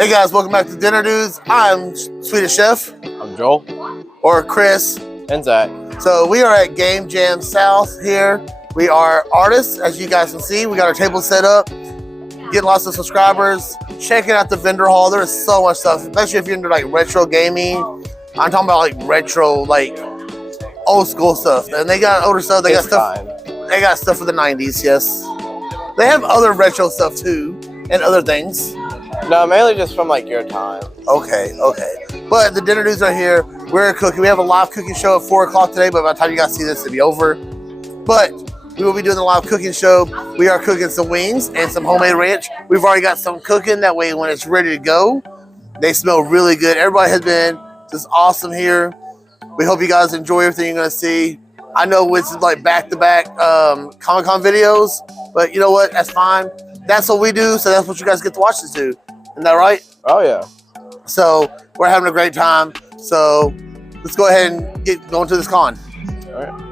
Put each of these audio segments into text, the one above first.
Hey guys, welcome back to Dinner Dudes. I'm Swedish Chef. I'm Joel. Or Chris. And Zach. So we are at Game Jam South here. We are artists, as you guys can see. We got our table set up, getting lots of subscribers, checking out the vendor hall. There's so much stuff, especially if you're into like retro gaming. I'm talking about like retro, like old school stuff. And they got older stuff. They got stuff. They got stuff for the 90s, yes. They have other retro stuff too, and other things. No, mainly just from like your time. Okay. But the Dinner Dudes are here. We're cooking. We have a live cooking show at 4 o'clock today, but by the time you guys see this, it'll be over. But we will be doing the live cooking show. We are cooking some wings and some homemade ranch. We've already got some cooking. That way, when it's ready to go, they smell really good. Everybody has been just awesome here. We hope you guys enjoy everything you're going to see. I know it's like back-to-back Comic-Con videos, but you know what? That's fine. That's what we do, so that's what you guys get to watch this to. Isn't that right? Oh, yeah. So we're having a great time. So let's go ahead and get going to this con. All right.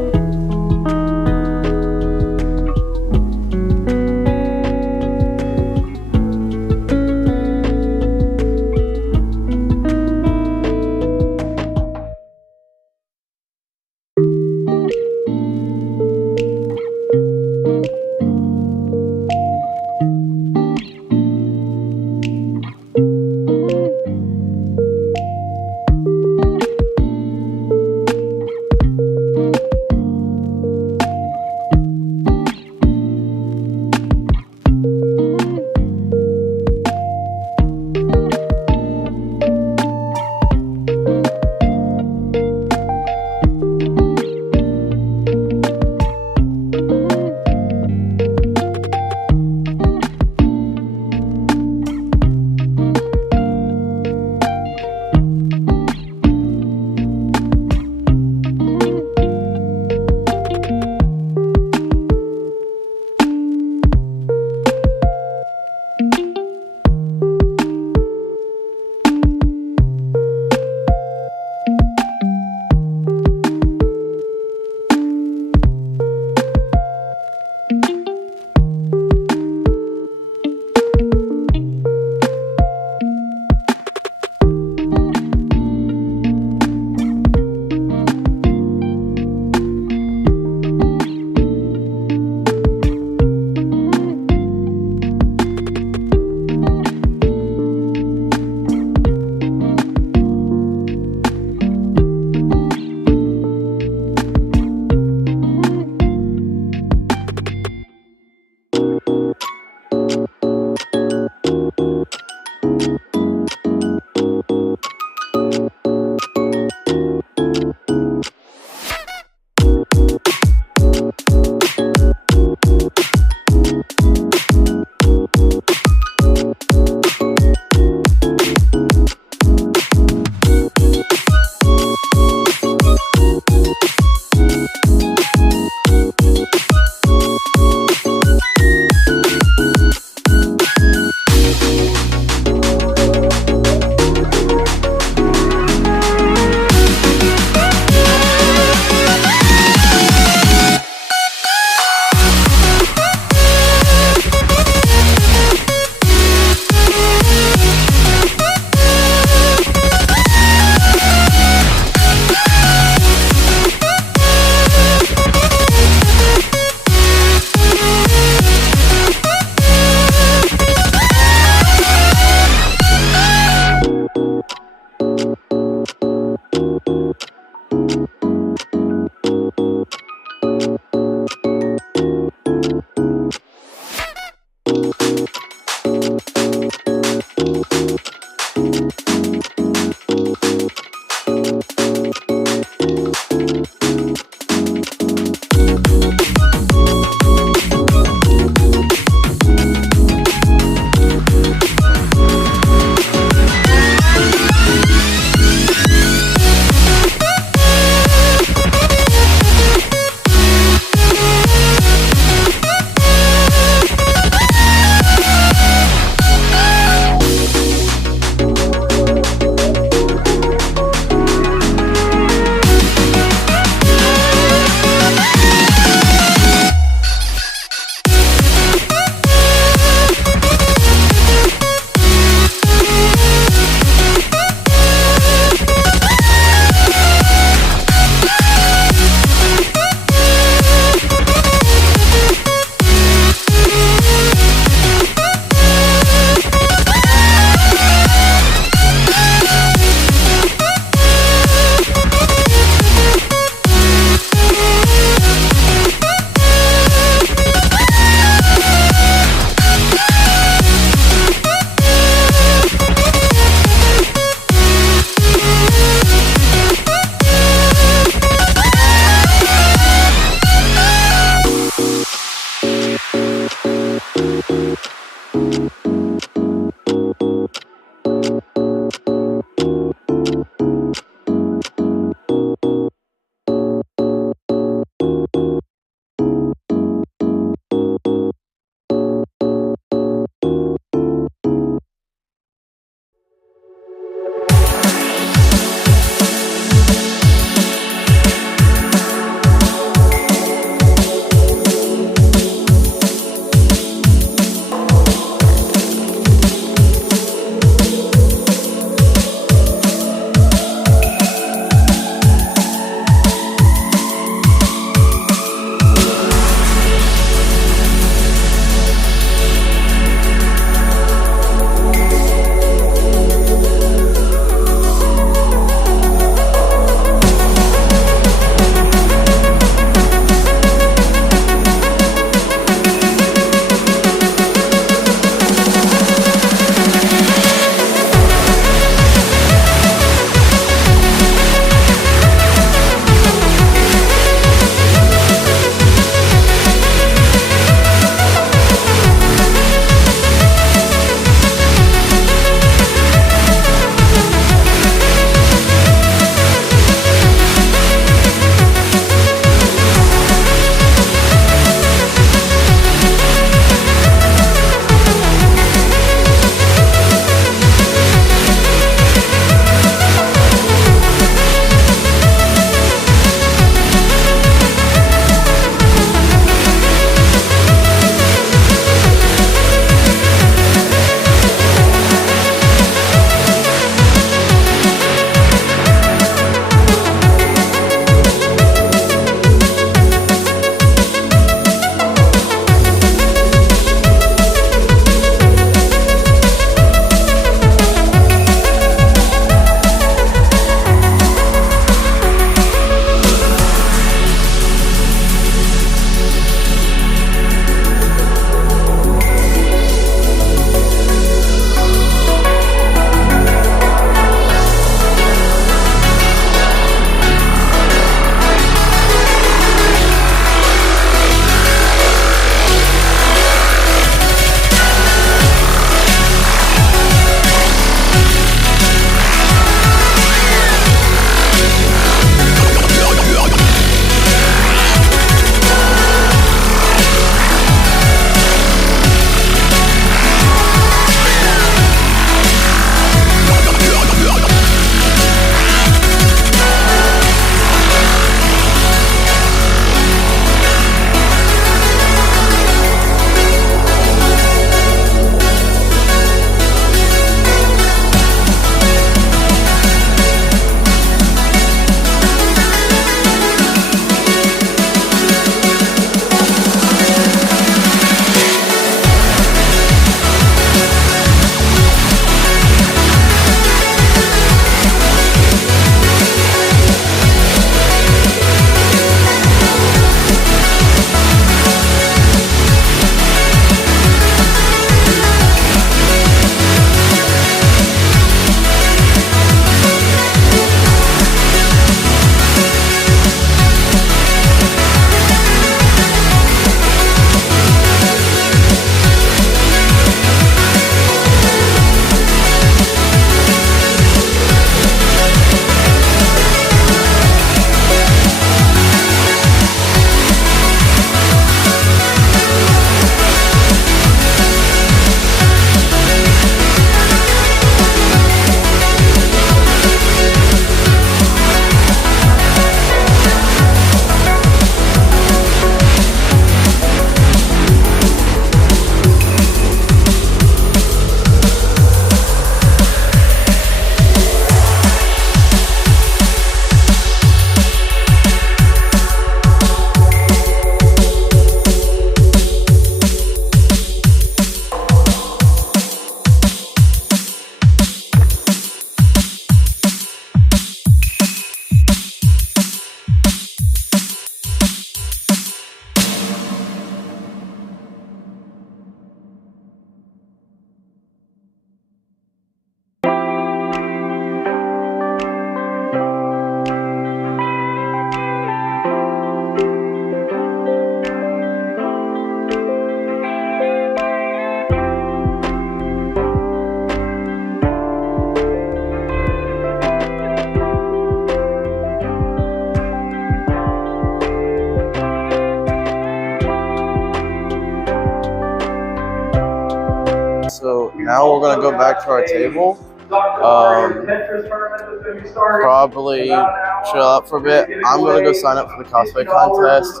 So now we're gonna go back to our table. Probably chill out for a bit. I'm gonna go sign up for the cosplay contest,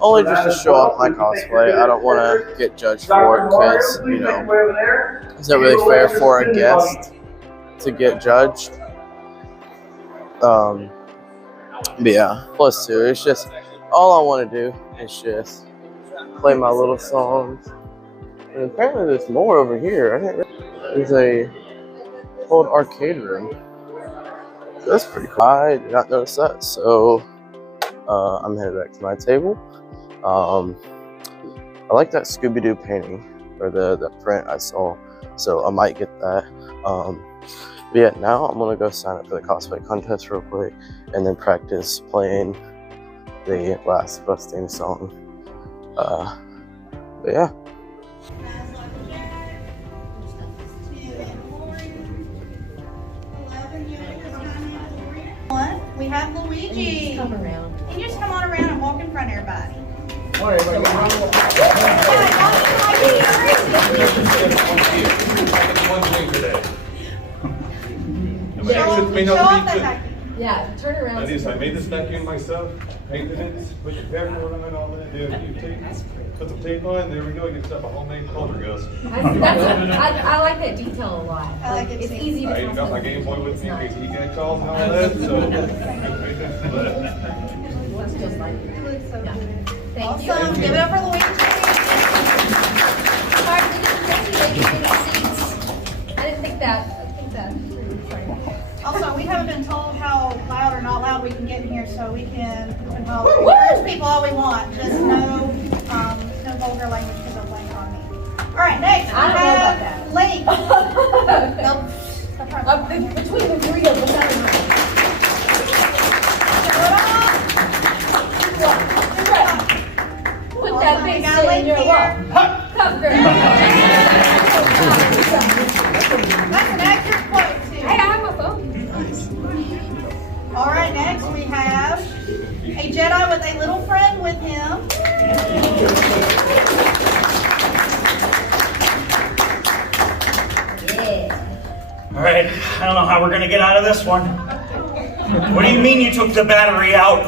only just to show off my cosplay. I don't want to get judged for it because, you know, it's not really fair for a guest to get judged. But yeah, plus two, it's just all I want to do is just play my little songs. And apparently there's more over here. There's a old arcade room. That's pretty cool. I did not notice that, so I'm headed back to my table. I like that Scooby-Doo painting, or the print I saw, so I might get that. But yeah, now I'm gonna go sign up for the cosplay contest real quick, and then practice playing the Last of Us theme song. But yeah. We have Luigi. Come around. You just come on around and walk in front of everybody. Yeah, turn around. I made this vacuum myself, painted it, put the paracord on it, all that, did a few tapes, put some tape on, there we go, you get yourself a homemade poltergeist. I like that detail a lot. I like it It's too. easy to I even got my Game Boy with me in case he got calls and all that, so. Looks just like it. You look so Yeah. good. Thank you. Awesome. Give it up for Luigi. Sorry, we didn't think we made any seats. I didn't think that. Also, we haven't been told how loud or not loud we can get in here, so we can encourage people all we want. Just no vulgar language because they'll blame it on me. All right, next we I don't know about have Link. Nope. Between the three of us, I don't know. Put that big got shit in Link your here. wall. Come, girl. That's an accurate quote, too. Hey, I have my phone. All right, next we have a Jedi with a little friend with him. Yeah. All right, I don't know how we're gonna get out of this one. What do you mean you took the battery out?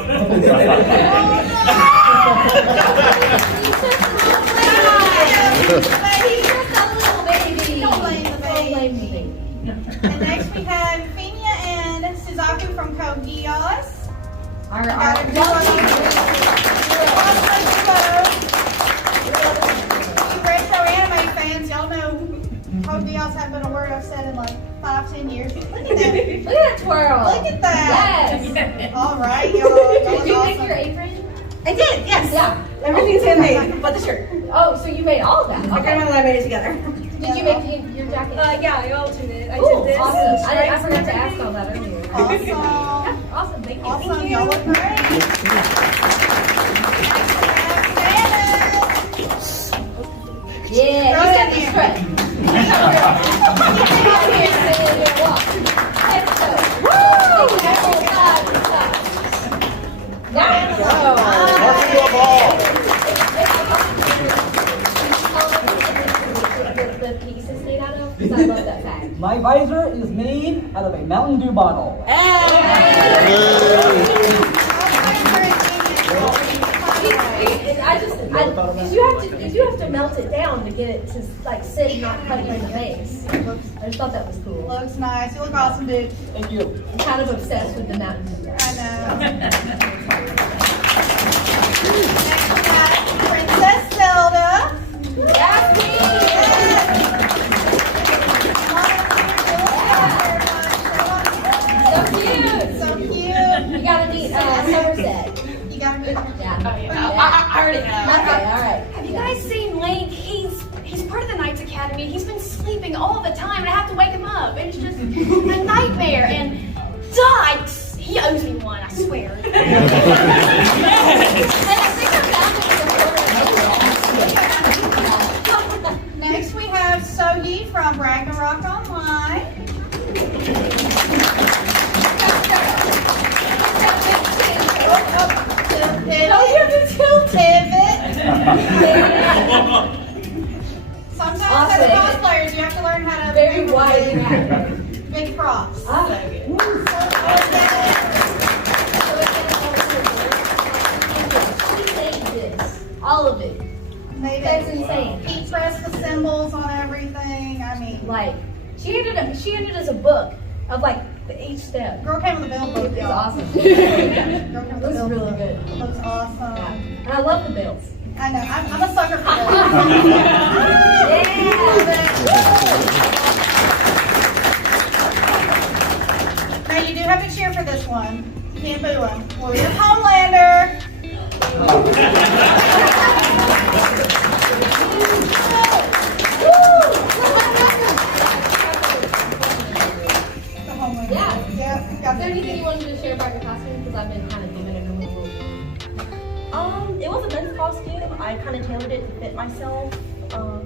Don't blame the baby. And next we have Fenia and Suzaku from Code Geass. Our You retro anime fans, y'all know Code Geass hasn't been a word I've said in like 5-10 years. Look at that. Look at that twirl. Look at that. Yes. All right, y'all. Did you make your apron? I did, yes. Yeah. Everything's handmade, but the shirt. Oh, so you made all of that? My grandma and I made it together. Did you make your jacket? Yeah, I altered it. I Ooh, did this. awesome. I forgot to ask all that earlier. Awesome. Awesome, thank you. Awesome. Y'all look great. Yeah, Throw he's it got in the here. strut. The piece is made out of? Because I love that fact. My visor is made out of a Mountain Dew bottle. You do have to melt it down to get it to like sit and not cut you in the face. I just thought that was cool. Looks nice. You look awesome, dude. Thank you. I'm kind of obsessed with the Mountain Dew. I know. Next we got Princess Zelda. That's me! So cute! So cute. You gotta meet Somerset. You gotta move. Yeah. I already know. Okay, alright. Have you guys seen Link? He's part of the Knights Academy. He's been sleeping all the time, and I have to wake him up. It's just a nightmare. And Dykes, he owes me one, I swear. And I think I found it. Next we have Sogi from Ragnarok Online. Pivot. Sometimes as cosplayers you Big props. All of it. That's Maybe insane. he pressed the symbols on everything. I mean, Like, she handed us a book of like each step. girl came with a bill book, It was y'all. awesome. Girl came It with a was bill really book. good. It looks awesome. Yeah. And I love the bills. I know. I'm a sucker for bills. Now you do have to cheer for this one. You can't boo him. William Homelander. The Homelander. Yeah. Yeah. Got Is there the- anything you wanted to share about your costume? Because I've been kind of giving it a little. It was a men's costume. I kind of tailored it to fit myself.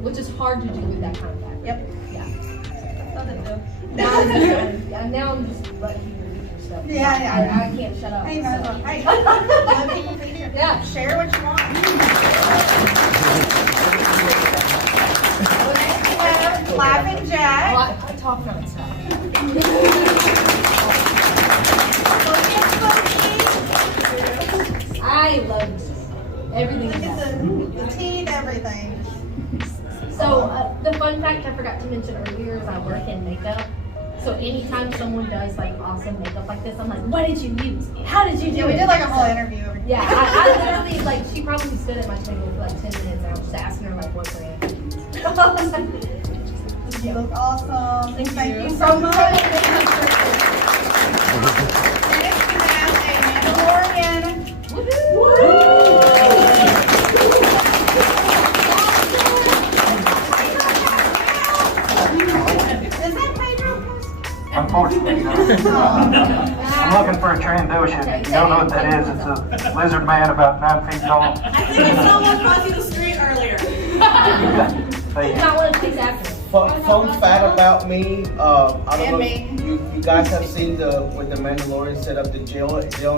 Which is hard to do with that kind of fabric. Yep. Yeah. Nothing to. Now I'm just letting you read your stuff. Yeah. I can't shut up. Hey, you might as well. so. Hey, let people feature. Yeah. Share what you want. Next we have Laughing Jack. Well, I talk nonstop. I love this. Everything Look about at it. the teeth, everything. So the fun fact I forgot to mention earlier is I work in makeup. So anytime someone does like awesome makeup like this, I'm like, what did you use? How did you do Yeah, it? we did like a whole interview over here. Yeah, I literally like she probably stood at my table for like 10 minutes and I was just asking her like what brand. You look awesome. Thank you you. so much. Next we have a Mandalorian. Is that Pedro? Unfortunately, no. I'm looking for a Trandoshan. If you don't know what that is, it's a lizard man about 9 feet tall. I think I saw one crossing the street earlier. Thank you. Not one of these actors. Fun fact about me, I don't And know me. if you guys have seen when the Mandalorian set up the jail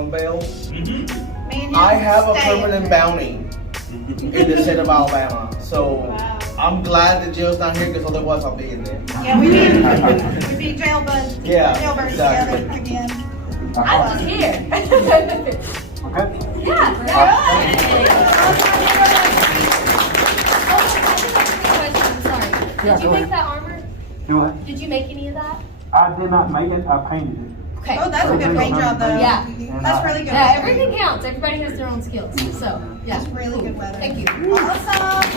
bail. Me and him I have a stay. permanent bounty in the state of Alabama, so I'm glad the jail's not here because otherwise I'll be in there. Yeah, we'd be jailbirds. Yeah, Jailbirds exactly. together again. I'm just here. Okay. Yeah. Sorry. Yeah, Did you go make ahead. that armor? Do what? Did you make any of that? I did not make it. I painted it. Okay. Oh, that's a good paint job though. Yeah. That's really good. Yeah, everything counts. Everybody has their own skills. So, yeah. That's really good weather. Thank you. Awesome.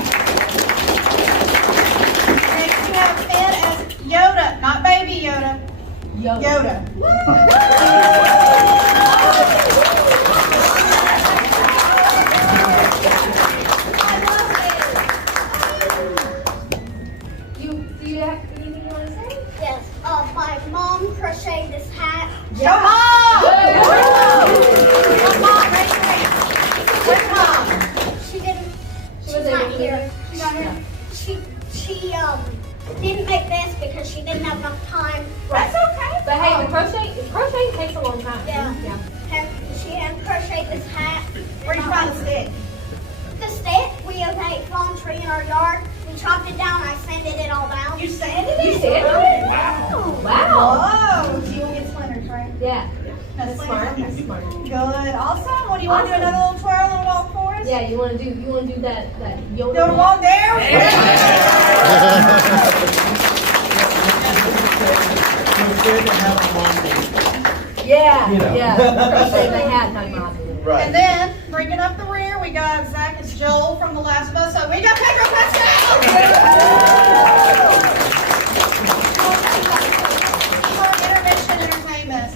Next we have Finn as Yoda, not baby Yoda. Yoda. Do you have anything you want to say? Yes, my mom crocheted this hat. Your mom! Your mom, raise your hand. Where's mom? She didn't. She She's was not able to here. She's not here. She didn't make this because she didn't have enough time. That's okay. But hey, the crocheting takes a long time. Yeah. Yeah. She hand crocheted this hat. Where'd you find the stick? The stick, we have a fallen tree in our yard. We chopped it down. I sanded it all down. You sanded it? You sanded it? Wow. Oh, so you will get splinters, right? Yeah. That's Smart. That's smart. Good. Awesome. What do you want to do? Another little twirl, little walk for us? Yeah, you want to do that Yoda Go to walk there. We go. Yeah, You know. yeah. Crochet the hat, not mom. Right. And then bringing up the rear, we got Zach and Joel from The Last of Us. So we got Pedro Pascal. For intermission entertainment.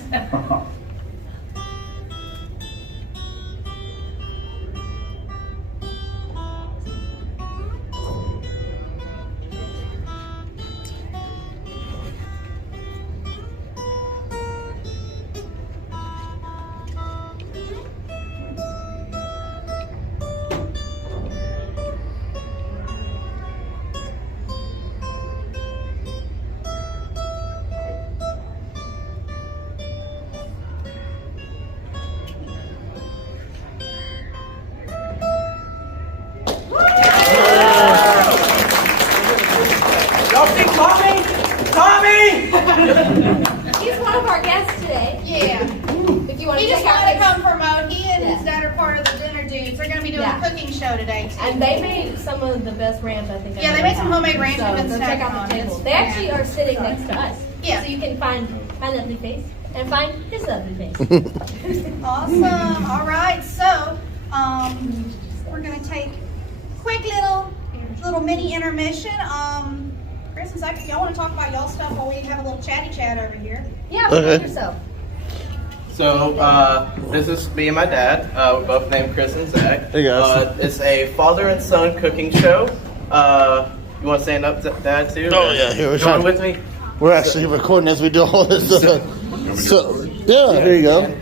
He's one of our guests today. Yeah. If you want to He just check out wanted to his- come promote. He and his dad are part of the dinner dudes. They're going to be doing a cooking show today, too. And they made some of the best ranch I think I've Yeah, they ever made some had. homemade ranch So we've been go check snacking out on. the table. They actually are sitting next to us. Yeah. So you can find my lovely face and find his lovely face. Awesome. All right. So, we're going to take a quick little mini intermission. Chris and Zach, if y'all want to talk about y'all stuff while we have a little chatty chat over here. Yeah, promote yourself. So, this is me and my dad. We're both named Chris and Zach. Hey, guys. It's a father and son cooking show. You want to stand up, Dad, too? Oh, yeah. Here, we're Join with me. We're actually recording as we do all this stuff. So, yeah, here you go.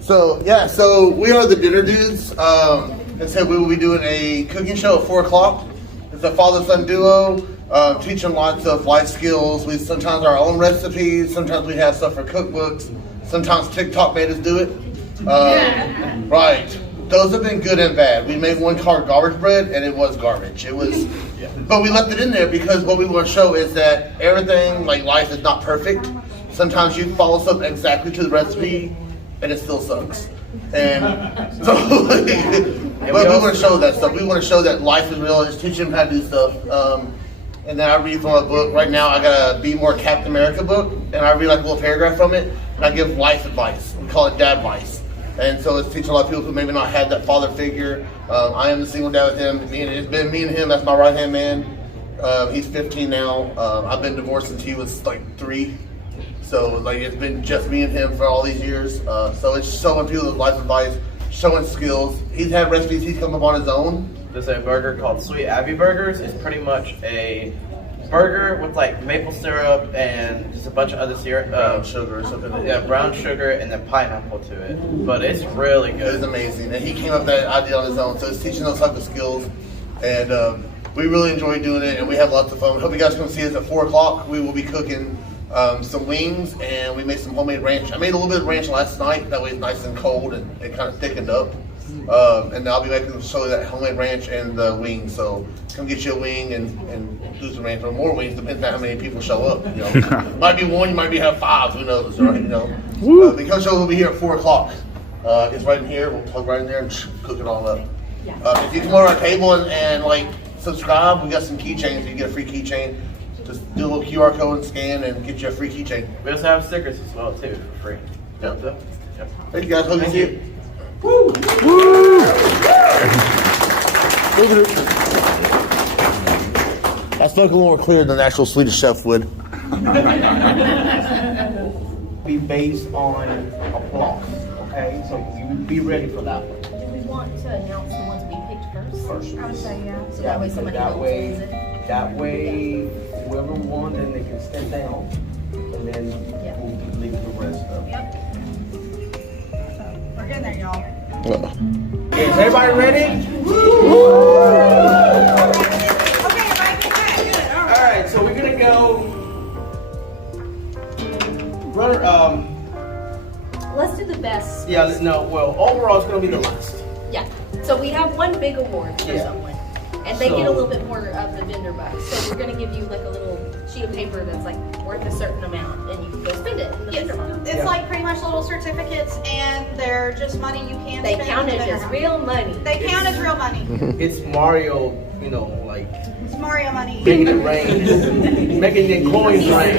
So we are the dinner dudes. And so we will be doing a cooking show at 4 o'clock. It's a father-son duo, teaching lots of life skills. We sometimes our own recipes. Sometimes we have stuff for cookbooks. Sometimes TikTok made us do it. Right. Those have been good and bad. We made one called garbage bread, and it was garbage. It was, but we left it in there because what we want to show is that everything, like life, is not perfect. Sometimes you follow something exactly to the recipe, and it still sucks. And so, but we want to show that stuff. We want to show that life is real. Just teach them how to do stuff. And then I read from a book. Right now, I got a Be More Captain America book, and I read like a little paragraph from it, and I give life advice. We call it dad advice. And so it's teaching a lot of people who maybe not had that father figure. I am the single dad with him. It's been me and him. That's my right-hand man. He's 15 now. I've been divorced since he was like 3. So like it's been just me and him for all these years. So it's showing people life advice, showing skills. He's had recipes he's come up on his own. There's a burger called Sweet Abby Burgers. It's pretty much a burger with like maple syrup and just a bunch of other syrup, Brown sugar or something. Yeah, brown sugar and then pineapple to it. But it's really good. It's amazing, and he came up with that idea on his own. So it's teaching those type of skills, and we really enjoy doing it, and we have lots of fun. Hope you guys come see us at 4 o'clock. We will be cooking some wings, and we made some homemade ranch. I made a little bit of ranch last night. That way it's nice and cold, and it kind of thickened up. And I'll be making show you that homemade ranch and the wings. So come get you a wing and do some ranch or more wings. Depends on how many people show up. You know, might be 1, you might be have 5. Who knows, right? You know, the cook show will be here at 4 o'clock. It's right in here. We'll plug right in there and cook it all up. If you come over our table and like subscribe, we got some keychains. You get a free keychain. Just do a little QR code and scan and get you a free keychain. We also have stickers as well too for free. Yep. Yep. Thank you guys. Hope you see it. Woo! Woo! I spoke a little more clear than the actual Swedish chef would. Be based on applause, okay? So you be ready for that one. Do we want to announce the ones we picked first? I would say, yeah. So that way somebody else wins it. That way, whoever won, then they can step down, and then we'll leave the rest up. Yep. So, we're getting there, y'all. Is everybody ready? Okay, right, good. All All right, so we're gonna go. Let's do the best. Yeah, no. Well, overall, it's gonna be the last. Yeah. So we have one big award for someone, and they get a little bit more of the vendor bucks. So we're gonna give you like a little sheet of paper that's like worth a certain amount, and you can go spend it in the vendor box. It's like pretty much little certificates, and they're just money you can't They spend. count in the it as vendor real money. They count as real money. It's Mario, you know, like It's Mario money. making it rain, making the coins rain.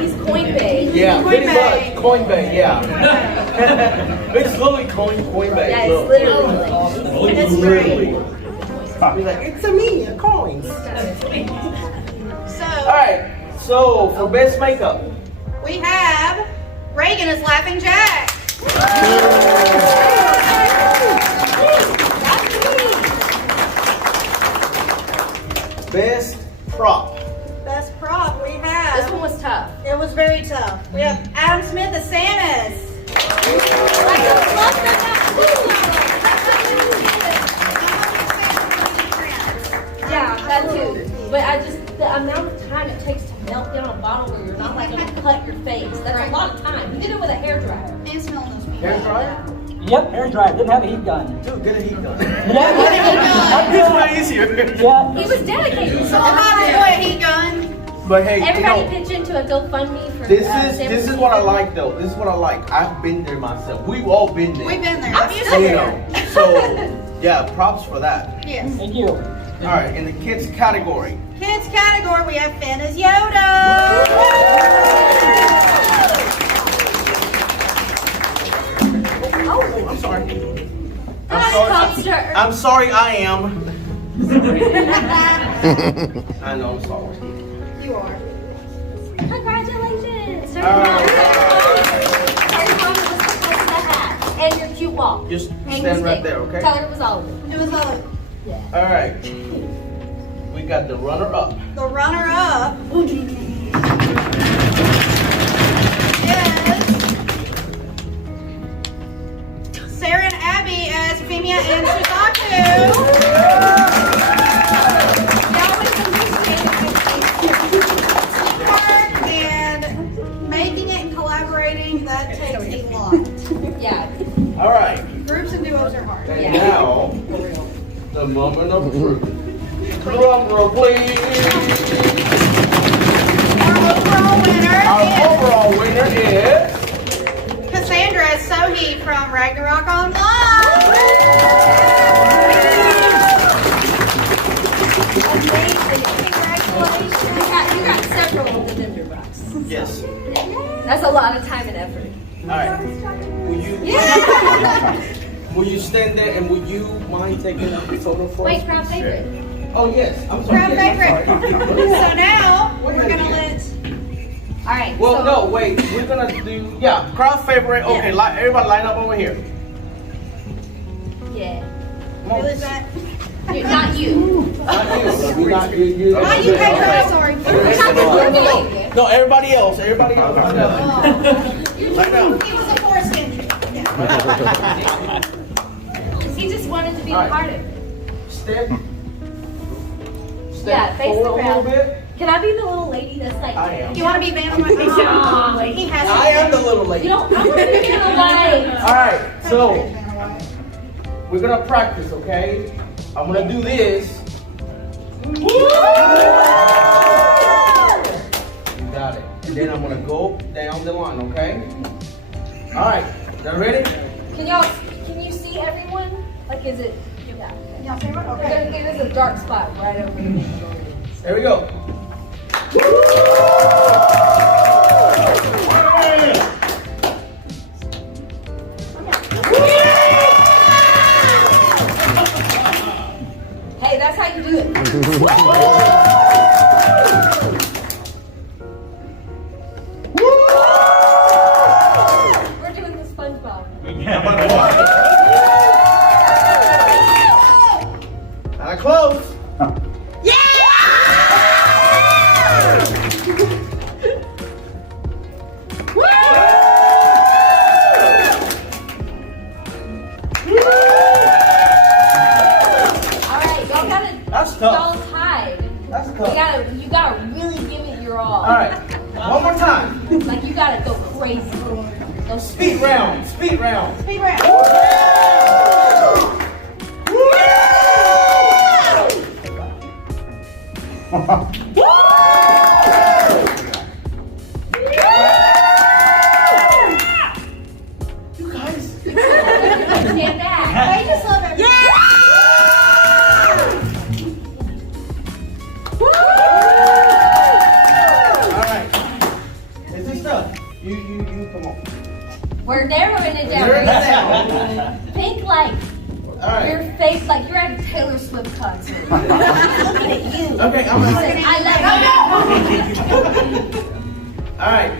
He's Coinbase. Yeah, pretty much Coinbase. Yeah. It's literally Coinbase. Yeah, look. it's literally. And it's Literally. Be like, it's a me, a coins. So, All right. So for best makeup, we have Reagan is Laughing Jack. best prop. Best prop we have. This one was tough. It was very tough. We have Adam Smith as Samus. Yeah, that too. But the amount of time it takes to melt down a bottle where you're not like going to cut your face. That's a lot of time. You did it with a hairdryer. And smelling those people. Hair dryer? Yep, hair dryer. Didn't have a heat gun. Dude, get a heat gun. Yeah, It's way easier. yeah. He was dedicated. So how do you do a heat gun? But hey, Everybody you know, pitch into a GoFundMe for this San is what I like though. This is what I like. I've been there myself. We've all been there. We've been there. I'm That's used good. to You it. know, so yeah, props for that. Yes. Thank you. All right, in the kids category. Kids category, we have Finn as Yoda. Oh, I'm sorry. Cubster. I'm sorry. I am. I know. I'm sorry. You are. Congratulations. All right. And your cute wall. Just And stand your right stick. there, okay? Tell her it was all of it. It was All right. We got the runner-up. the runner-up. Is Sarah and Abby as Femia and Shizaku. Teamwork and making it and collaborating, that takes a lot. Yeah. All right. Groups and duos are hard. And now, the moment of truth. Drum roll, please. Our overall winner is Cassandra Sohi from Ragnarok Online. Amazing. Congratulations. You got several of the vendor bucks. yes. That's a lot of time and effort. All right. Will you stand there and would you mind taking a photo for us? Wait, crowd favorite. Oh yes. I'm sorry. Crowd Yes, I'm favorite. sorry. So now we're gonna let. All right. Well, so, no, wait. We're gonna do crowd favorite. Okay, everybody line up over here. Yeah. Come on. Who is that? Not you. Not you. Not you, Pedro. Sorry. No, everybody else. Everybody else. Right now. He was a forced entry. He just wanted to be All a right. part of it. Step Yeah, face the forward a little crowd. bit. Can I be the little lady that's like? I am. You want to be Van White? He has to. I am the little lady. You don't. I want to be Vanna White. All right, so we're gonna practice, okay? I'm gonna do this. You got it. And then I'm gonna go down the line, okay? All right, y'all ready? Can you see everyone? Like, is it? Yeah. Y'all say what? Okay. There's a dark spot right over here. There we go. Hey, that's how you do it. We're doing the SpongeBob. Close. That's tough. Y'all tied. That's tough. You gotta really give it your all. All right, one more time. Like you gotta go crazy. Go Speed round. Speed round. Speed round. You guys. Stand back. I just love it. All right. Is this stuff? You come on. We're narrowing it down. Narrowing it down. Think like All right. your face, like you're at a Taylor Swift concert. Looking at you. Okay, I'm gonna say. I love you. All right.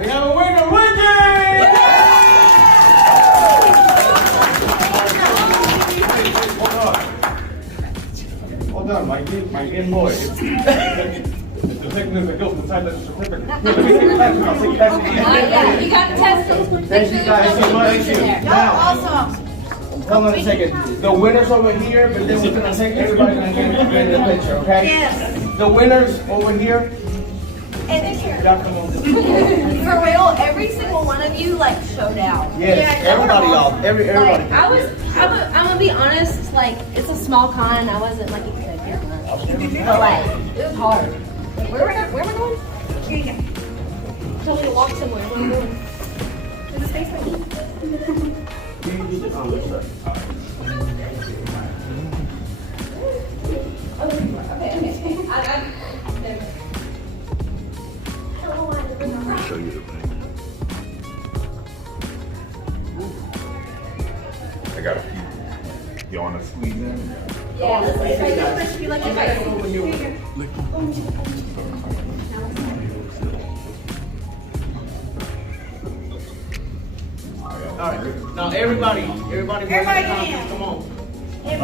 We have a winner, Wendy! testing as it goes inside that certificate. I'll say testing. Yeah, you got to test it. Thank you guys so much. Now, Awesome. hold on a second. The winners over here, but then we're gonna take everybody and get a picture, okay? Yes. The winners over here. And this here. Y'all come on. For real, every single one of you like showed out. Yes, everybody, y'all. Everybody. I'm gonna be honest, like it's a small con. I wasn't like expecting much, but like it was hard. Where am I going? Here you go. Tell me to walk somewhere. Where are we going? Is this basement? Show you the thing. I got a few. You want to squeeze in? Yeah, let's see. Let's be like All right. Now everybody get in. come on. Yeah,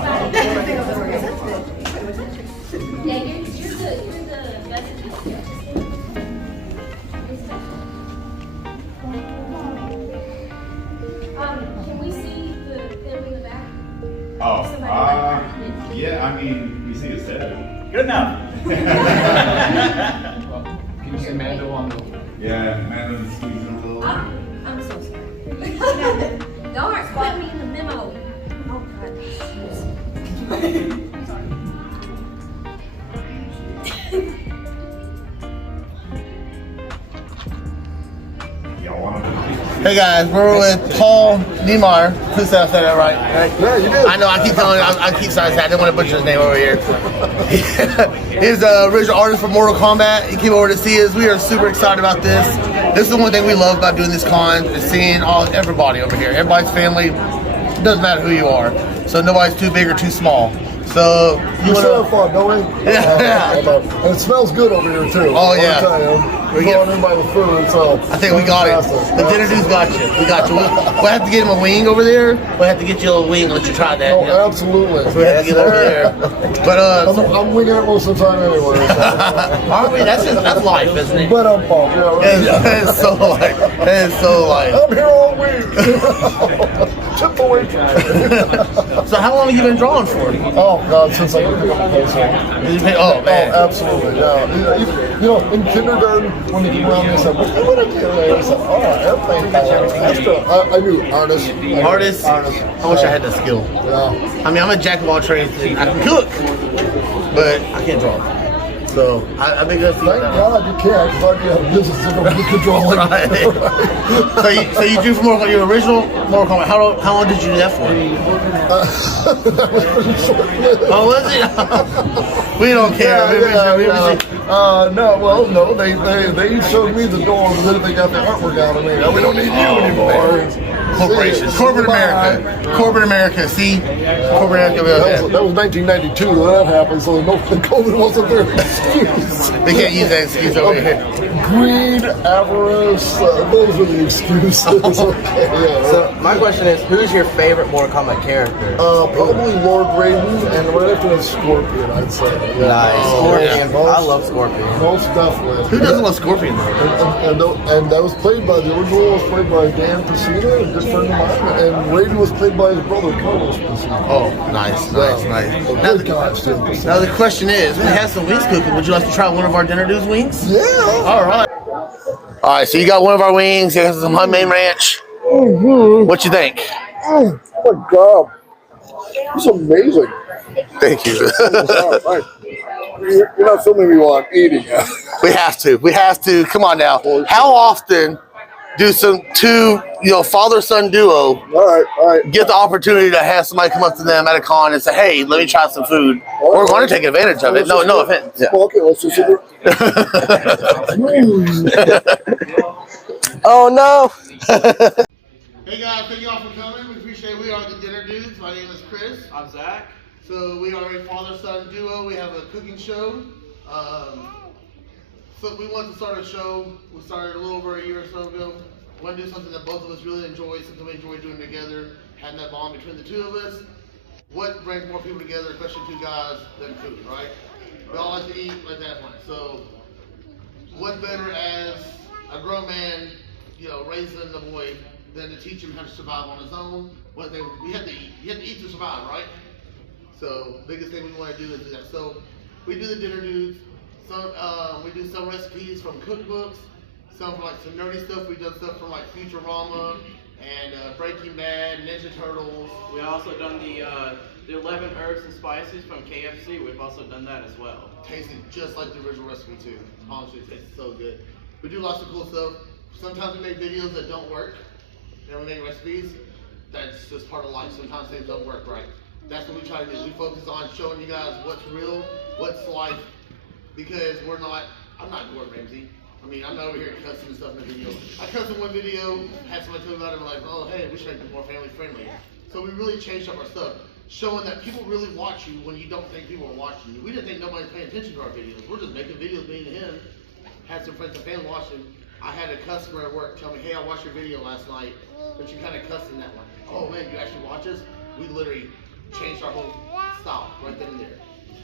you're the best. Can we see the film in the back? Oh, yeah, I mean, we see his head. Good enough. Can you say Mando on the? Yeah, Madeline squeezing a little. I'm so sorry. Y'all aren't putting me in the memo. Oh, God. Y'all want to? Hey guys, we're with Paul Niemeyer. Who said I said that right? Yeah, you did. I know. I keep telling. I keep saying that. I didn't want to butcher his name over here. He's the original artist for Mortal Kombat. He came over to see us. We are super excited about this. This is the one thing we love about doing this con is seeing everybody over here. Everybody's family. It doesn't matter who you are. So nobody's too big or too small. So We still have fun, don't we? Yeah. And it smells good over here too. Oh, yeah. We're going in by the food, so I think we got it. The dinner dude's got you. We got you. We'll have to get him a wing over there. We'll have to get you a little wing and let you try that. Oh, Yeah. absolutely. So we have to get over there. But I'm winging it most of the time anyway. So. aren't we? That's life, isn't it? But I'm pumped. Yeah, right. That is so life. That is so life. I'm here all week. Tip the waitress. So how long have you been drawing for? Oh God, since I was Oh man. Oh, absolutely. Yeah. You know, in kindergarten when they came around, they said, "What do I do?" I said, "Oh, airplane pilot." I knew artist. I wish I had that skill. Yeah. I mean, I'm a jack of all trades. I can cook, but I can't draw. So I think that's Thank God you can't, because I'd be out of business if nobody could draw like Right. So you drew for your original Mortal Kombat. How long did you do that for? That was pretty short-lived. Oh, was it? We don't care. No, they showed me the door, and then they got the artwork out of me. We don't need you anymore. Corporations. Corporate America. Corporate America. See? Corporate America. That was 1992 when that happened, so COVID wasn't their excuse. They can't use that excuse over here. Greed, avarice, those are the excuses. Okay, yeah. So my question is, who's your favorite Mortal Kombat character? Probably Lord Raiden, and right after that, Scorpion, I'd say. Yeah. Nice. Scorpion. I love Scorpion. Most definitely. Who doesn't love Scorpion though? And that was played by, the original was played by Dan Pacino, a good friend of mine, and Raiden was played by his brother, Carlos Pacino. Oh, nice. Good guys, too. Now the question is, we have some wings cooking. Would you like to try one of our dinner dudes' wings? Yeah. All right. All right. So you got one of our wings. You got some homemade ranch. What you think? Oh my God, it's amazing. Thank you. You're not filming me while I'm eating. We have to. We have to. Come on now. How often do two father-son duo All right. get the opportunity to have somebody come up to them at a con and say, "Hey, let me try some food." We're going to take advantage of it. No offense. Yeah. Okay, let's just sit Oh no! Hey guys, thank you all for coming. We appreciate it. We are the Dinner Dudes. My name is Chris. I'm Zach. So we are a father-son duo. We have a cooking show. So we wanted to start a show. We started a little over a year or so ago. We want to do something that both of us really enjoy, something we enjoy doing together, having that bond between the two of us. What brings more people together, especially two guys, than food, right? We all like to eat, like that one. So better as a grown man, you know, raising a boy than to teach him how to survive on his own. One thing, you have to eat to survive, right? So biggest thing we want to do is do that. So we do the dinner dudes. We do some recipes from cookbooks. Some for like some nerdy stuff. We've done stuff from like Futurama and Breaking Bad, Ninja Turtles. We also done the 11 herbs and spices from KFC. We've also done that as well. Tasting just like the original recipe too. Honestly, it tastes so good. We do lots of cool stuff. Sometimes we make videos that don't work. And we make recipes. That's just part of life. Sometimes things don't work right. That's what we try to do. We focus on showing you guys what's real, what's life. Because I'm not Gordon Ramsay. I mean, I'm not over here cussing and stuff in the video. I cussed in one video, had somebody tell me about it, and I'm like, oh, hey, we should make it more family friendly. So we really changed up our stuff, showing that people really watch you when you don't think people are watching you. We didn't think nobody's paying attention to our videos. We're just making videos, me and him. Had some friends and family watching. I had a customer at work tell me, hey, I watched your video last night, but you kind of cussed in that one. Oh man, you actually watch us? We literally changed our whole style right then and there.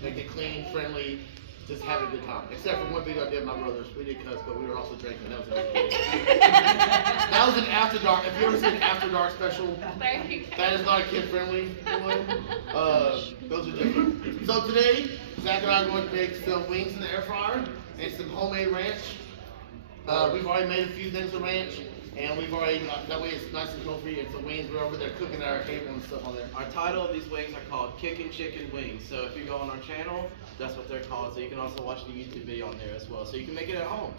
Make it clean, friendly, just have a good time. Except for one video I did with my brothers. We did cuss, but we were also drinking. That was that was an After Dark. If you ever seen an After Dark special, that is not kid friendly. Those are different. So today, Zach and I are going to make some wings in the air fryer and some homemade ranch. We've already made a few things of ranch, and we've already, that way it's nice and comfy, and some wings, we're over there cooking at our table and stuff on there. Our title of these wings are called Kickin' Chicken Wings. So if you go on our channel, that's what they're called. So you can also watch the YouTube video on there as well. So you can make it at home.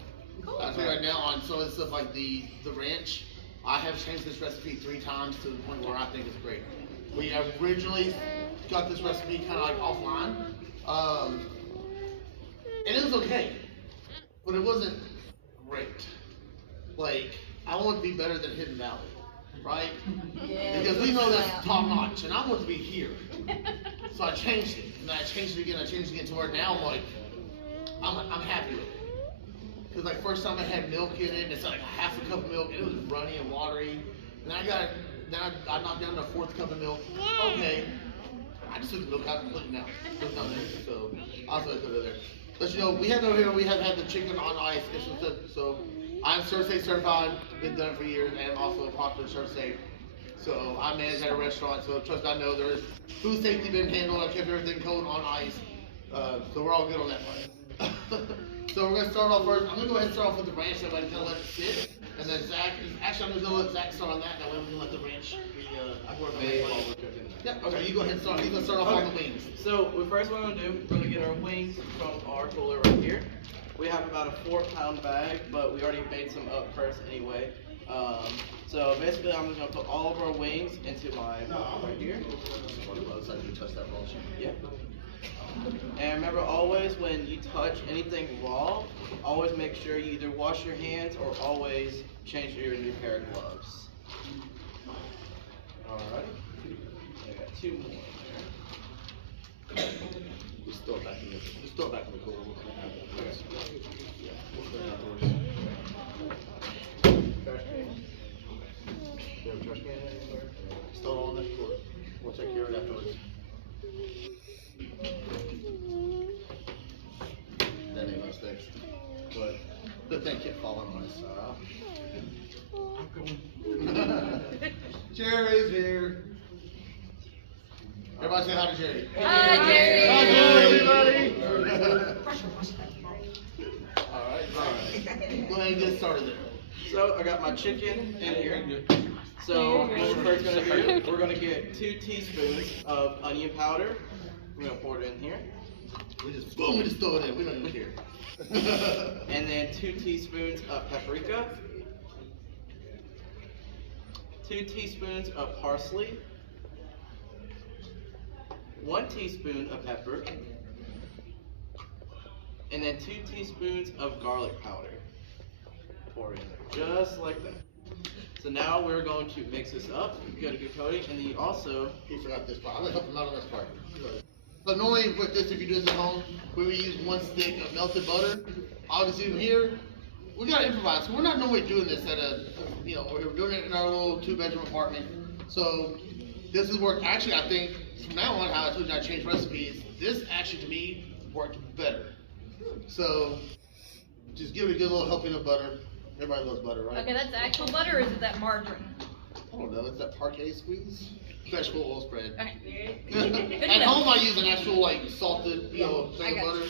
Cool. I'll tell you right now, on some of the stuff like the ranch, I have changed this recipe 3 times to the point where I think it's great. We originally got this recipe kind of like offline, and it was okay, but it wasn't great. Like, I want it to be better than Hidden Valley, right? Yeah. Because we know that's top notch, and I want it to be here. So I changed it, and I changed it again to where now I'm like, I'm happy with it. Because like first time I had milk in it, and it's like half a cup of milk, and it was runny and watery. And I knocked down to a 4th cup of milk. Okay. I just took the milk out completely now. Put it down there. So I'll put it there. But you know, we have over here, we have had the chicken on ice. So I'm Cersei certified, been done it for years, and also a proctor Cersei. So I manage at a restaurant, so trust I know there's food safety been handled. I kept everything cold on ice. So we're all good on that part. So we're gonna start off first. I'm gonna go ahead and start off with the ranch, so I can kind of let it sit. And then Zach, actually I'm gonna let Zach start on that, that way we can let the ranch be, I can work on that while we're cooking. Yeah, okay, you go ahead and start. He's gonna start off on the wings. So first what we're gonna do, we're gonna get our wings from our cooler right here. We have about a 4-pound bag, but we already made some up first anyway. So basically I'm just gonna put all of our wings into my right here. Yeah. And remember, always when you touch anything raw, always make sure you either wash your hands or always change your new pair of gloves. Alright. I got 2 more there. Just throw it back in the cooler. Yeah, we'll throw it afterwards. Trash can. You have a trash can anywhere? Just throw it on the cooler. We'll take care of it afterwards. That ain't no sticks. But the thing kept falling on us. Jerry's here. Everybody say hi to Jerry. Hi, Jerry. Hi, Jerry, everybody. All right. Go ahead and get started there. So I got my chicken in here. So what we're first going to do, we're going to get 2 teaspoons of onion powder. We're going to pour it in here. We just throw it in. We don't even care. And then 2 teaspoons of paprika. 2 teaspoons of parsley. 1 teaspoon of pepper. And then 2 teaspoons of garlic powder. Pour it in there, just like that. So now we're going to mix this up, get a good coating, and then you also... He forgot this part. I'm going to help him out on this part. So normally with this, if you do this at home, we would use 1 stick of melted butter. Obviously in here, we got to improvise. So we're not normally doing this at we're doing it in our little 2-bedroom apartment. So this has worked. Actually, I think from now on, how I told you I changed recipes, this actually to me worked better. So Just give it a good little helping of butter. Everybody loves butter, right? Okay, that's actual butter or is it that margarine? I don't know. It's that parquet squeeze. Vegetable oil spread. Okay. At home, I use an actual like salted, thing of butter.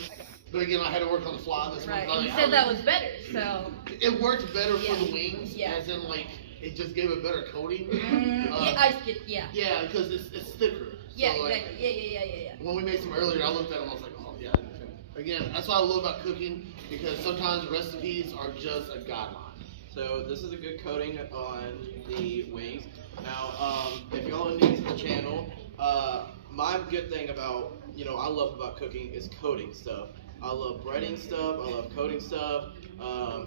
But again, I had to work on the fly this Right. one. And you said that was better, so. It worked better for the wings, as in like it just gave a better coating. Yeah, because it's thicker. Yeah, So, like, exactly. Yeah. when we made some earlier, I looked at them. I was like, oh yeah. Again, that's what I love about cooking because sometimes recipes are just a guideline. So this is a good coating on the wings. Now, if y'all are new to the channel, my good thing about, I love about cooking is coating stuff. I love breading stuff, I love coating stuff. I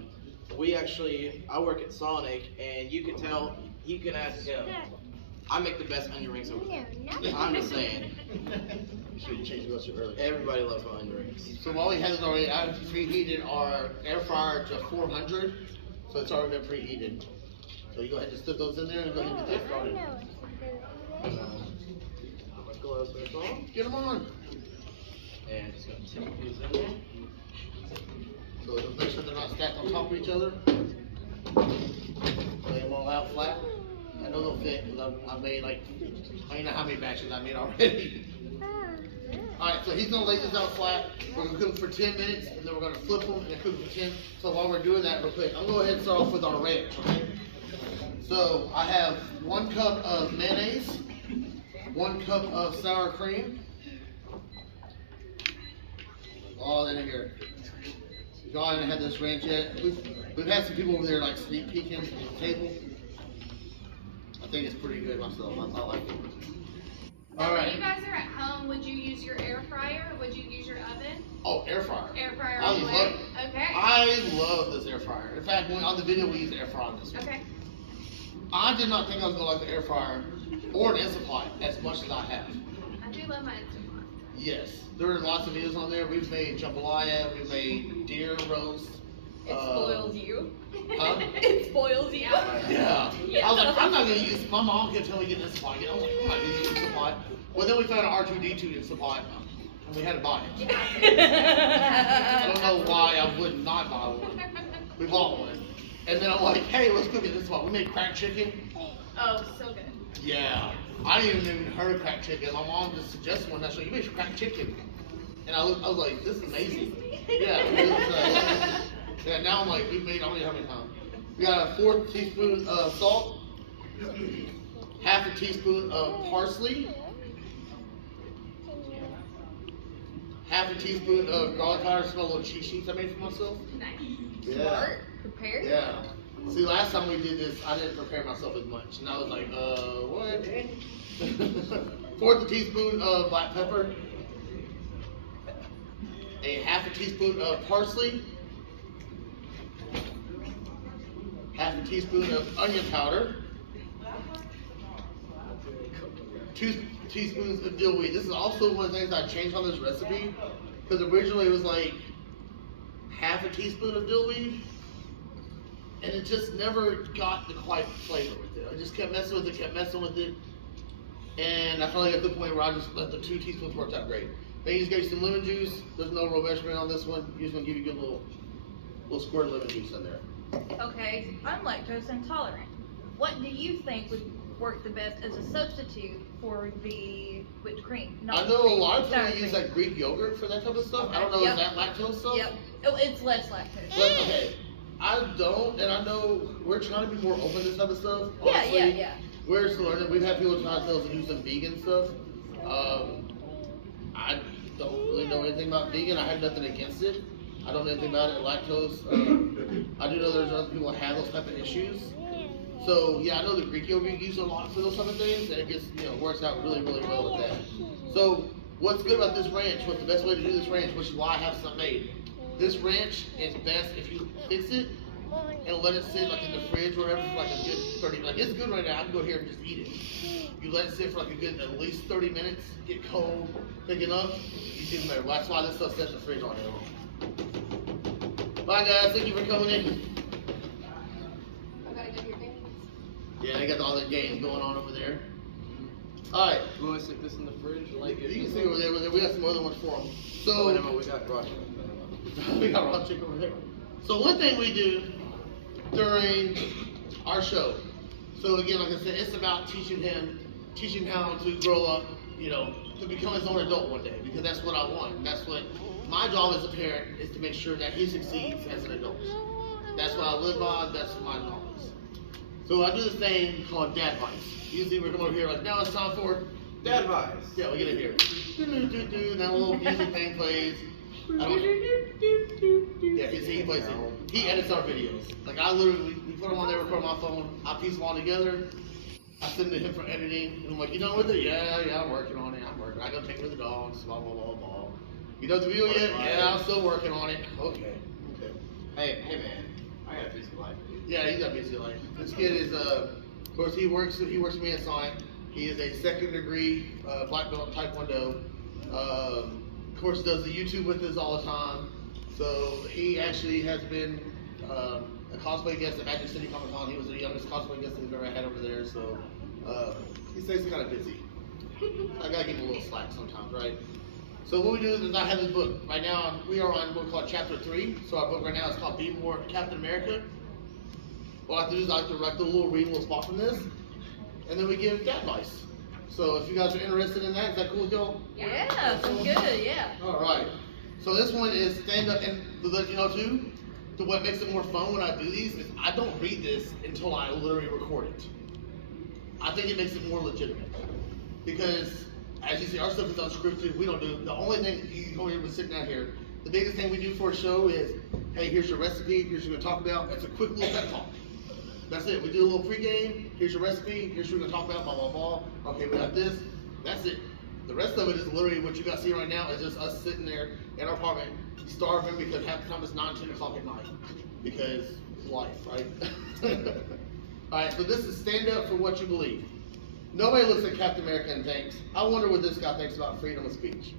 work at Sonic, and you can tell, you can ask him, I make the best onion rings over there. I'm just saying. You should change the recipe earlier. Everybody loves onion rings. So while we have it already, I preheated our air fryer to 400, so it's already been preheated. So you go ahead and stick those in there and go ahead and get that started. Put my gloves back on. Get them on. And just gonna tip these in there. So just make sure they're not stacked on top of each other. Lay them all out flat. I know they'll fit because I made I don't know how many batches I made already. Alright, so he's going to lay this out flat. We're going to cook them for 10 minutes, and then we're going to flip them and then cook them for 10. So while we're doing that real quick, I'm going to go ahead and start off with our ranch, okay? So I have 1 cup of mayonnaise, 1 cup of sour cream. All in here. If y'all haven't had this ranch yet, we've had some people over there like sneak peeking at the table. I think it's pretty good myself. I like it. All right. When you guys are at home, would you use your air fryer or would you use your oven? Oh, air fryer. Air fryer I all the love way? it. Okay. I love this air fryer. In fact, on the video, we use air fryer on this one. Okay. I did not think I was going to like the air fryer or an Instant Pot as much as I have. I do love my Instant Pot. Yes. There are lots of videos on there. We've made jambalaya. We've made deer roast. It spoils you. Huh? It spoils you. Yeah. I was like, I'm not going to use, my mom kept telling me to get an Instant Pot. I was like, I'm not going to use an Instant Pot. Well, then we found an R2-D2 Instant Pot, and we had to buy it. I don't know why I would not buy one. We bought one. And then I'm like, hey, let's cook it this way. We made cracked chicken. Oh, so good. Yeah. I didn't even heard of cracked chicken. My mom just suggested one. I said, you made cracked chicken. And I was like, this is amazing. Yeah. Yeah, now I'm like, we've made, I don't know how many times. We got a 4 teaspoons of salt, half a teaspoon of parsley, half a teaspoon of garlic powder, small little cheat sheets I made for myself. Nice. Yeah. Smart. Prepared. Yeah. See, last time we did this, I didn't prepare myself as much. And I was like, what? 1/4 teaspoon of black pepper, a half a teaspoon of parsley, half a teaspoon of onion powder, 2 teaspoons of dill weed. This is also one of the things I changed on this recipe because originally it was like half a teaspoon of dill weed, and it just never got the quite flavor with it. I just kept messing with it, and I finally got to the point where I just let the 2 teaspoons work out great. Then you just get some lemon juice. There's no real measurement on this one. You're just gonna give you a good little squirt of lemon juice in there. Okay, I'm lactose intolerant. What do you think would work the best as a substitute for the whipped cream? I know a lot of people use like Greek yogurt for that type of stuff. Okay. I don't know, is that lactose stuff? Yep. Oh, it's less lactose. But, okay, I don't, and I know we're trying to be more open to this type of stuff. Honestly, Yeah. We're still learning. We've had people try to tell us to do some vegan stuff. I don't really know anything about vegan. I have nothing against it. I don't know anything about it. Lactose. I do know there's other people that have those type of issues. So yeah, I know the Greek yogurt used a lot for those type of things, and it gets works out really well with that. So what's good about this ranch? What's the best way to do this ranch? Which is why I have some made. This ranch is best if you fix it and let it sit like in the fridge or whatever for like a good 30. Like it's good right now. I can go here and just eat it. You let it sit for like a good at least 30 minutes, get cold, pick it up. You do better. That's why this stuff sits in the fridge all day long. Bye guys. Thank you for coming in. Yeah, they got all the games going on over there. Alright. You want to stick this in the fridge? Like you can see over there. We got some other ones for them. So, we got raw chicken. we got raw chicken over there. So one thing we do during our show. So again, like I said, it's about teaching him how to grow up, you know, to become his own adult one day, because that's what I want. That's what my job as a parent is, to make sure that he succeeds as an adult. That's what I live by, that's what my job is. So I do this thing called Dad Advice. Usually we're coming over here like, now it's time for Dad Advice. Yeah, we get it here. That little music thing plays. Yeah, he plays it. He edits our videos. Like I literally, we put them on there, record my phone, I piece them all together. I send it to him for editing, and I'm like, you done with it? Yeah, I'm working on it. I gotta take it with the dogs, blah, blah, blah, blah. You done the video yet? Yeah, I'm still working on it. Okay. Hey man, I got a busy life. Yeah, he's got a busy life. This kid is, of course, he works with me at Sonic. He is a 2nd degree black belt in Taekwondo. Of course, does the YouTube with us all the time. So he actually has been a cosplay guest at Magic City Comic Con. He was the youngest cosplay guest that we've ever had over there. So he stays kind of busy. I gotta give him a little slack sometimes, right? So what we do is I have this book. Right now we are on a book called Chapter 3. So our book right now is called Be More Captain America. What I like to do is I like to write a little reading little spot from this, and then we give dad advice. So if you guys are interested in that, is that cool with y'all? Yeah, sounds good, yeah. All right. So this one is stand up, and to let you know too, to what makes it more fun when I do these is I don't read this until I literally record it. I think it makes it more legitimate. Because as you see, our stuff is unscripted. We don't do, the only thing, you go here, we're sitting down here, the biggest thing we do for a show is, hey, here's your recipe, here's what we're gonna talk about. It's a quick little pep talk. That's it. We do a little pregame, here's your recipe, here's what we're gonna talk about, blah, blah, blah. Okay, we got this. That's it. The rest of it is literally what you guys see right now is just us sitting there in our apartment, starving because half the time it's 9, 10 o'clock at night. Because life, right? Alright, so this is stand up for what you believe. Nobody looks at Captain America and thinks, I wonder what this guy thinks about freedom of speech.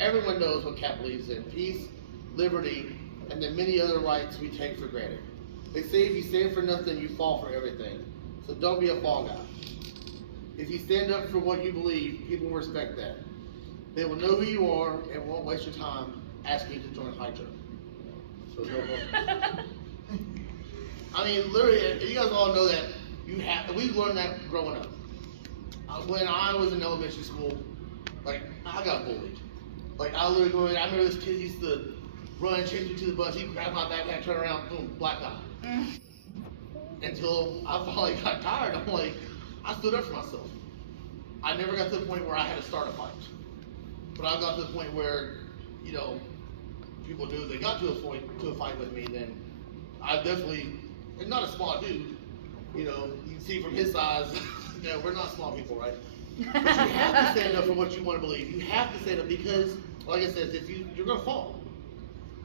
Everyone knows what Cap believes in: peace, liberty, and the many other rights we take for granted. They say if you stand for nothing, you fall for everything. So don't be a fall guy. If you stand up for what you believe, people will respect that. They will know who you are and won't waste your time asking you to join Hydra. So no problem. I mean, literally, you guys all know that we learned that growing up. When I was in elementary school, like, I got bullied. Like, I literally go in, I remember this kid used to run, chase me to the bus, he'd grab my backpack, turn around, boom, black eye. Until I finally got tired, I'm like, I stood up for myself. I never got to the point where I had to start a fight. But I got to the point where, you know, people knew they got to a fight with me, then I definitely, and not a small dude, you know, you can see from his size, yeah, we're not small people, right? But you have to stand up for what you want to believe. You have to stand up because, like I said, if you're gonna fall.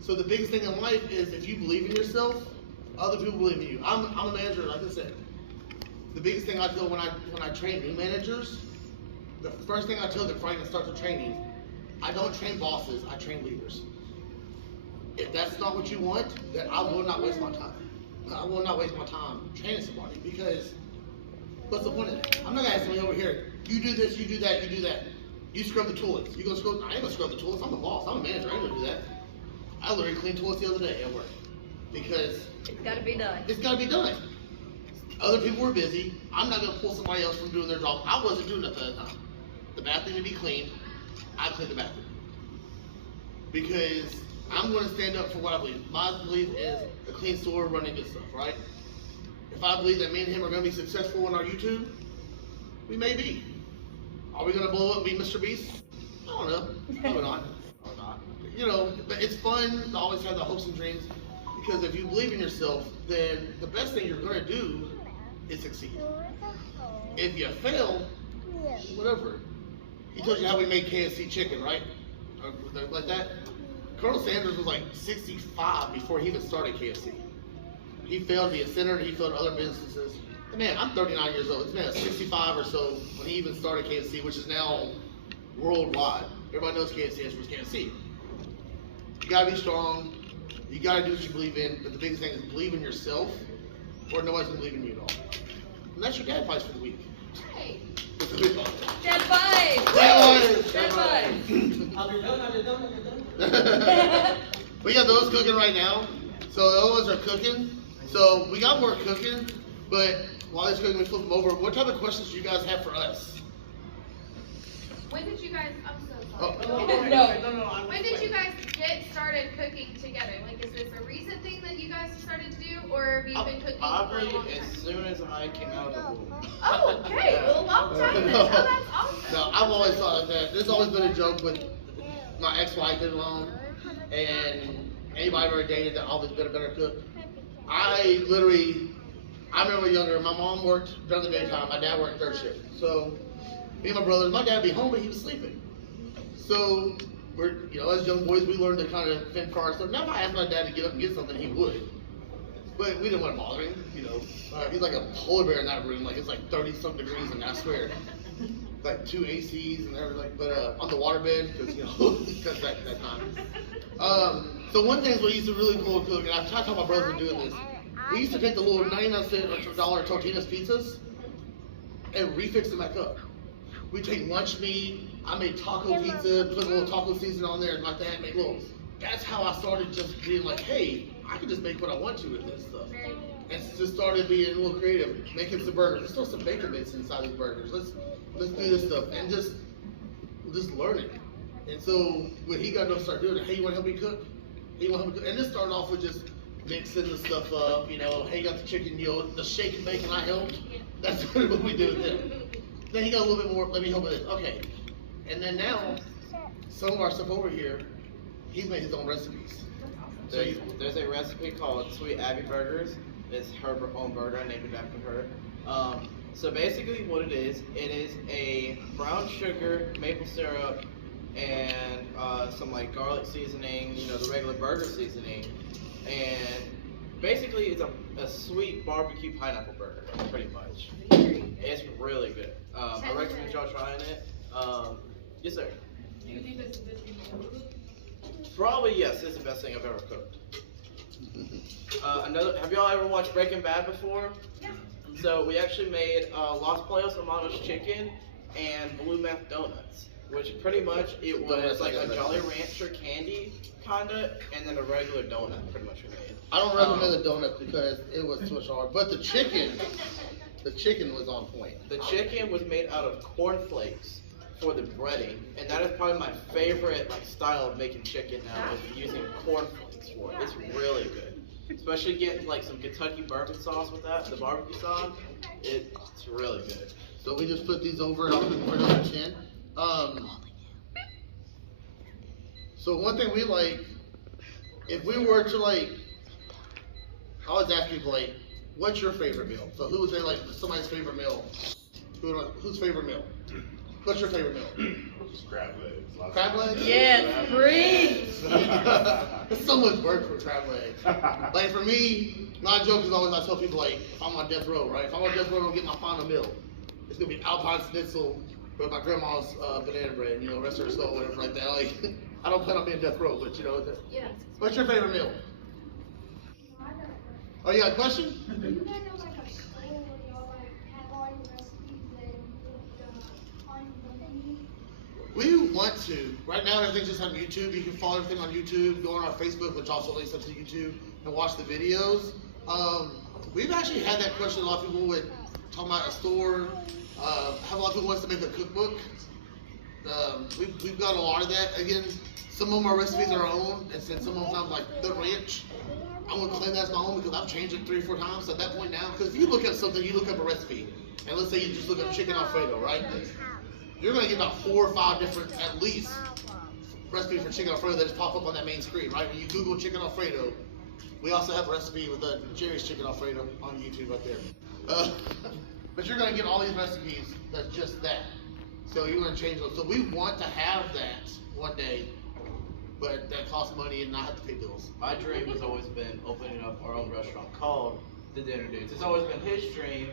So the biggest thing in life is if you believe in yourself, other people believe in you. I'm a manager, like I said. The biggest thing I tell when I train new managers, the first thing I tell them before I even start the training, I don't train bosses, I train leaders. If that's not what you want, then I will not waste my time. I will not waste my time training somebody, because what's the point of that? I'm not gonna ask somebody over here, you do this, you do that, you do that. You scrub the toilets. You gonna scrub? I ain't gonna scrub the toilets. I'm the boss. I'm a manager. I ain't gonna do that. I literally cleaned toilets the other day at work because it's gotta be done. It's gotta be done. Other people were busy. I'm not gonna pull somebody else from doing their job. I wasn't doing nothing at the time. The bathroom to be cleaned. I cleaned the bathroom because I'm gonna stand up for what I believe. My belief is a clean store running good stuff, right? If I believe that me and him are gonna be successful on our YouTube, we may be. Are we gonna blow up and be Mr. Beast? I don't know. Probably not. Probably not. You know, but it's fun to always have the hopes and dreams, because if you believe in yourself, then the best thing you're gonna do is succeed. If you fail, whatever. He told you how we made KFC chicken, right? Or like that. Colonel Sanders was like 65 before he even started KFC. He failed to be a senator. He failed other businesses. Man, I'm 39 years old. It's been 65 or so when he even started KFC, which is now worldwide. Everybody knows KFC is KFC. You gotta be strong. You gotta do what you believe in. But the biggest thing is believe in yourself, or nobody's gonna believe in you at all. And that's your dad advice for the week. Hey. Dad vibes. Dad vibes. I'll be done. We got those cooking right now. So the other ones are cooking. So we got more cooking, but while he's cooking, we flip them over. What type of questions do you guys have for us? When did you guys, I'm so Oh, sorry. no. When did you guys get started cooking together? Like, is this a recent thing that you guys started to do, or have you been cooking for a long Probably time? as soon as I came out of the womb. Oh, okay. Well, a long time then. Oh, that's awesome. No, I've always thought that. There's always been a joke with my ex-wife in law, and anybody I've ever dated that always been a better cook. I remember younger, my mom worked during the daytime, my dad worked third shift. So me and my brothers, my dad would be home, but he was sleeping. So we're, as young boys, we learned to kind of fend for ourselves. Now if I asked my dad to get up and get something, he would. But we didn't want to bother him, he's like a polar bear in that room, like it's like 30-some degrees, and I swear, like 2 ACs and everything, but on the waterbed, because that time. So one thing is what used to really cool cook, and I've tried to tell my brothers are doing this. We used to take the little 99-cent or $1 Tortina's pizzas and refix them back up. We take lunch meat. I made taco pizza, put a little taco seasoning on there, and like that, make little. That's how I started just being like, hey, I can just make what I want to with this stuff. And just started being a little creative, making some burgers. Let's throw some bacon bits inside these burgers. Let's do this stuff and just learn it. And so when he got to start doing it, hey, you want to help me cook? Hey, you want to help me cook? And this started off with just mixing the stuff up. Hey, you got the chicken, the shake and bacon. I helped. That's what we do with him. Then he got a little bit more. Let me help with this. Okay. And then now, some of our stuff over here, he's made his own recipes. There's a recipe called Sweet Abby Burgers. It's her own burger. I named it after her. So basically what it is a brown sugar, maple syrup, and some like garlic seasoning, the regular burger seasoning. And basically it's a sweet barbecue pineapple burger, pretty much. It's really good. I recommend y'all trying it. Yes, sir. Do you think this is Probably yes, it's the best thing I've ever cooked. Have y'all ever watched Breaking Bad before? Yeah. So we actually made Los Pollos Hermanos chicken and Blue Meth donuts, which pretty much it was like a Jolly Rancher candy kinda, and then a regular donut pretty much we made. I don't recommend the donut because it was too much hard, but the chicken was on point. The chicken was made out of cornflakes for the breading, and that is probably my favorite style of making chicken now, is using cornflakes for it. It's really good. Especially getting some Kentucky bourbon sauce with that, the barbecue sauce. It's really good. So we just put these over and I'll put more on the chin. So one thing we like, if we were to I always ask people what's your favorite meal? So who would say somebody's favorite meal? Whose favorite meal? What's your favorite meal? Just crab legs. Crab legs? Yes, free. There's so much work for crab legs. For me, my joke is always I tell people if I'm on death row, right? If I'm on death row, I'm gonna get my final meal. It's gonna be Alpine Schnitzel with my grandma's banana bread, rest of her soul, whatever like that. I don't plan on being death row, but Yeah. What's your favorite meal? Oh, you got a question? Do you guys have a school where y'all have all your recipes and on We want to. Right now, everything's just on YouTube. You can follow everything on YouTube. Go on our Facebook, which also links up to YouTube, and watch the videos. We've actually had that question. A lot of people would talk about a store. Have a lot of people want us to make a cookbook. We've got a lot of that. Again, some of our recipes are our own, and since some of them sound like the ranch, I'm gonna claim that's my own because I've changed it 3 or 4 times. So at that point now, because if you look up something, you look up a recipe, and let's say you just look up chicken Alfredo, right? You're gonna get about 4 or 5 different, at least, recipes for chicken Alfredo that just pop up on that main screen, right? When you Google chicken Alfredo, we also have a recipe with Jerry's chicken Alfredo on YouTube right there. But you're gonna get all these recipes that's just that. So you're gonna change those. So we want to have that one day, but that costs money and not have to pay bills. My dream has always been opening up our own restaurant called The Dinner Dudes. It's always been his dream,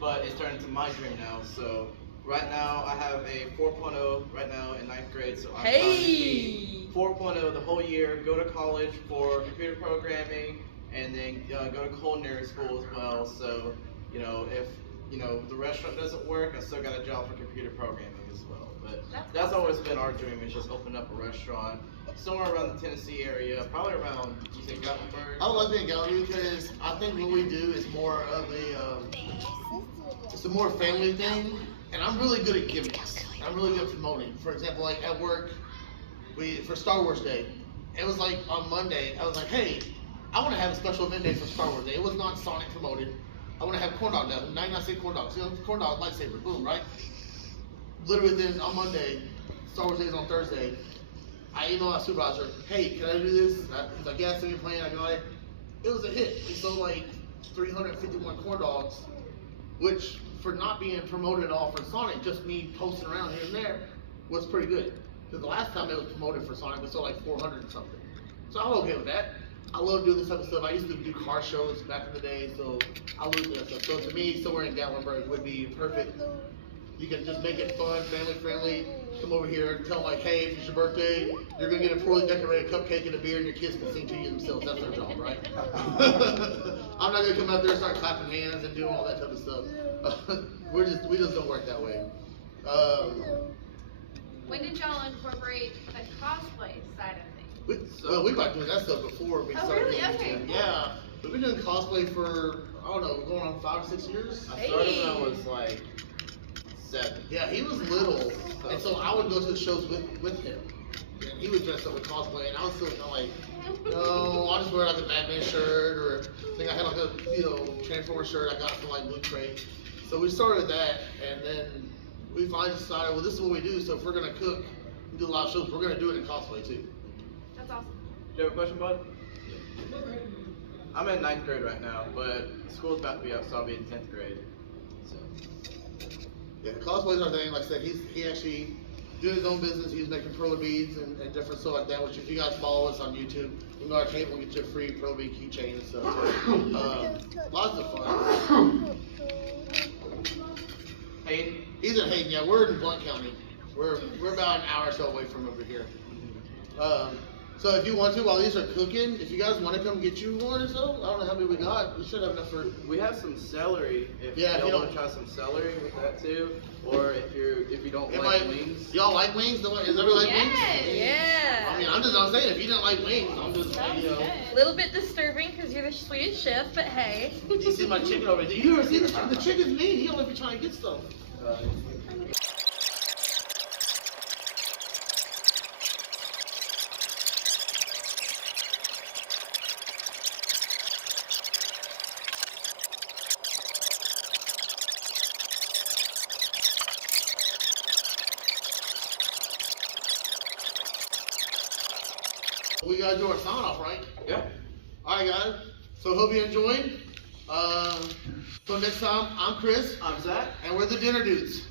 but it's turned into my dream now. So right now I have a 4.0 right now in 9th grade. So I'm trying to be 4.0 the whole year, go to college for computer programming, and then go to culinary school as well. So, if the restaurant doesn't work, I still got a job for computer programming as well. But that's always been our dream, is just open up a restaurant somewhere around the Tennessee area, probably around, you say Gatlinburg? I would love to be in Gatlinburg because I think what we do is more of a, it's a more family thing, and I'm really good at gimmicks. I'm really good at promoting. For example, like at work, for Star Wars Day, it was like on Monday, I was like, hey, I want to have a special event day for Star Wars Day. It was not Sonic promoted. I want to have corn dog day, 99 corn dogs. You know, corn dog lightsaber, boom, right? Literally then on Monday, Star Wars Day is on Thursday. I emailed my supervisor, hey, can I do this? He's like, yeah, send me a plan. I go, it was a hit. We sold like 351 corn dogs, which for not being promoted at all for Sonic, just me posting around here and there, was pretty good. Because the last time it was promoted for Sonic, we sold like 400 and something. So I'm okay with that. I love doing this type of stuff. I used to do car shows back in the day, so I love doing that stuff. So to me, somewhere in Gatlinburg would be perfect. You can just make it fun, family friendly. Come over here and tell them like, hey, if it's your birthday, you're gonna get a poorly decorated cupcake and a beer, and your kids can sing to you themselves. That's their job, right? I'm not gonna come out there and start clapping hands and doing all that type of stuff. we just don't work that way. When did y'all incorporate the cosplay side of things? We've been doing that stuff before we started. Really? doing Okay. it. Yeah, we've been doing cosplay for, I don't know, going on 5 or 6 years. I started when I was like 7. Yeah, he was little, and so I would go to the shows with him. And he would dress up with cosplay, and I was still kind of like, no, I'll just wear like a Batman shirt, or I think I had like a Transformer shirt I got from like Blue Crate. So we started that, and then we finally decided, well, this is what we do. So if we're gonna cook and do a lot of shows, we're gonna do it in cosplay too. That's awesome. Do you have a question, bud? I'm in 9th grade right now, but school's about to be up, so I'll be in 10th grade. So. Yeah, cosplay's our thing. Like I said, he actually doing his own business. He's making perler beads and different stuff like that. Which if you guys follow us on YouTube, you can go to our table and get you a free perler bead keychain and stuff. So, lots of fun. Hayden? He's in Hayden. Yeah, we're in Blount County. We're about an hour or so away from over here. So if you want to, while these are cooking, if you guys want to come get you one or so, I don't know how many we got. We should have enough for. We have some celery. If you want to try some celery with that too, or if you don't like wings. Y'all like wings? Does everybody like wings? Yeah. I mean, I'm saying if you don't like wings, I'm just A little bit disturbing because you're the Swedish chef, but hey. You see my chicken over there? You ever see the chicken? The chicken's mean. He only be trying to get stuff. We gotta do our sign off, right? Yeah. All right, guys. So hope you enjoyed. So next time, I'm Chris. I'm Zach. And we're the Dinner Dudes.